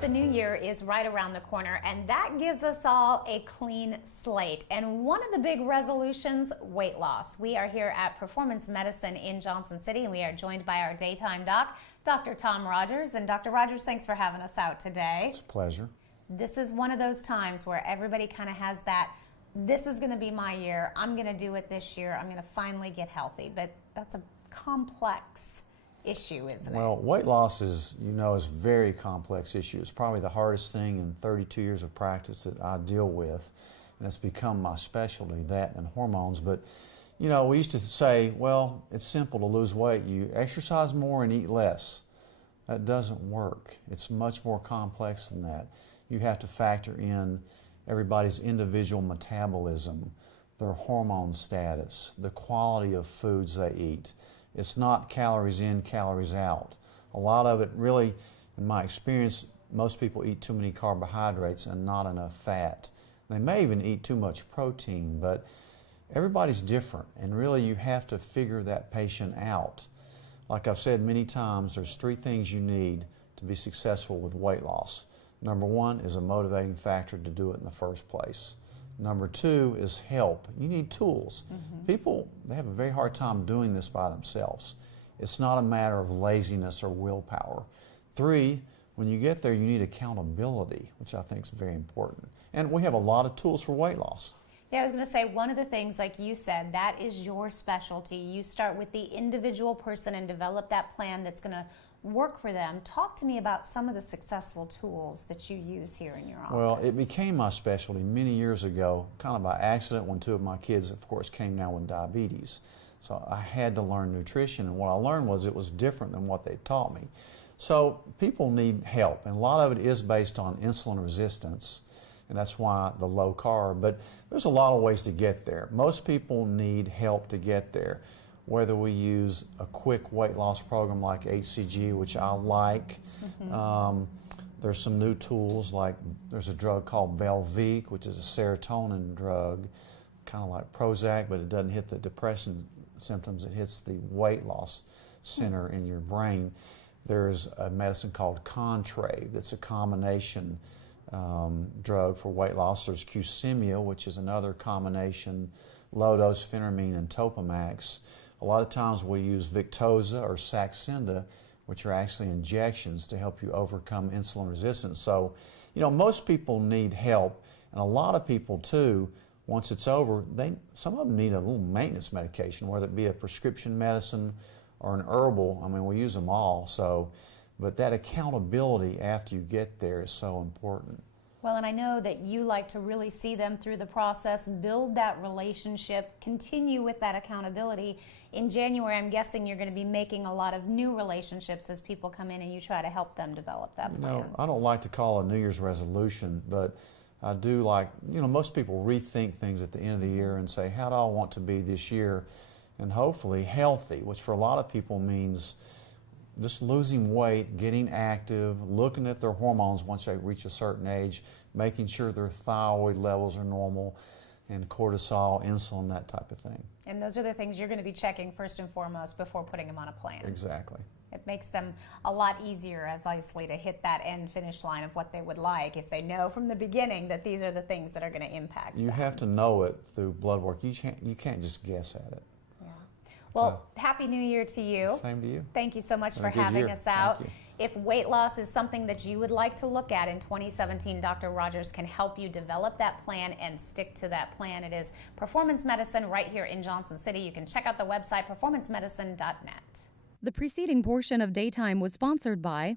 the new year is right around the corner, and that gives us all a clean slate. And one of the big resolutions, weight loss. We are here at Performance Medicine in Johnson City, and we are joined by our daytime doc, Dr. Tom Rogers. And Dr. Rogers, thanks for having us out today. It's a pleasure. This is one of those times where everybody kind of has that, this is going to be my year, I'm going to do it this year, I'm going to finally get healthy. But that's a complex issue, isn't it? Well, weight loss is a very complex issue. It's probably the hardest thing in 32 years of practice that I deal with, and it's become my specialty, that and hormones. But, we used to say, well, it's simple to lose weight. You exercise more and eat less. That doesn't work. It's much more complex than that. You have to factor in everybody's individual metabolism, their hormone status, the quality of foods they eat. It's not calories in, calories out. A lot of it really, in my experience, most people eat too many carbohydrates and not enough fat. They may even eat too much protein, but everybody's different, and really you have to figure that patient out. Like I've said many times, there's 3 things you need to be successful with weight loss. Number 1 is a motivating factor to do it in the first place. Number 2 is help. You need tools. People, they have a very hard time doing this by themselves. It's not a matter of laziness or willpower. 3, when you get there, you need accountability, which I think is very important. And we have a lot of tools for weight loss. Yeah, I was going to say, one of the things, like you said, that is your specialty. You start with the individual person and develop that plan that's going to work for them. Talk to me about some of the successful tools that you use here in your office. Well, it became my specialty many years ago, kind of by accident, when 2 of my kids, of course, came down with diabetes. So I had to learn nutrition, and what I learned was it was different than what they taught me. So people need help, and a lot of it is based on insulin resistance, and that's why the low carb. But there's a lot of ways to get there. Most people need help to get there. Whether we use a quick weight loss program like HCG, which I like. There's some new tools, like there's a drug called Belviq, which is a serotonin drug, kind of like Prozac, but it doesn't hit the depression symptoms. It hits the weight loss center in your brain. There's a medicine called Contrave that's a combination drug for weight loss. There's Qsymia, which is another combination, low-dose phentermine and Topamax. A lot of times we use Victoza or Saxenda, which are actually injections to help you overcome insulin resistance. So, most people need help, and a lot of people too, once it's over, some of them need a little maintenance medication, whether it be a prescription medicine or an herbal. I mean, we use them all. So, but that accountability after you get there is so important. Well, and I know that you like to really see them through the process, build that relationship, continue with that accountability. In January, I'm guessing you're going to be making a lot of new relationships as people come in and you try to help them develop that plan. I don't like to call a New Year's resolution, but I do like, most people rethink things at the end of the year and say, how do I want to be this year? And hopefully healthy, which for a lot of people means just losing weight, getting active, looking at their hormones once they reach a certain age, making sure their thyroid levels are normal, and cortisol, insulin, that type of thing. And those are the things you're going to be checking first and foremost before putting them on a plan. Exactly. It makes them a lot easier, obviously, to hit that end finish line of what they would like if they know from the beginning that these are the things that are going to impact them. You have to know it through blood work. You can't just guess at it. Well, Happy New Year to you. Same to you. Thank you so much for having us out. Thank you. If weight loss is something that you would like to look at in 2017, Dr. Rogers can help you develop that plan and stick to that plan. It is Performance Medicine right here in Johnson City. You can check out the website, performancemedicine.net. The preceding portion of Daytime was sponsored by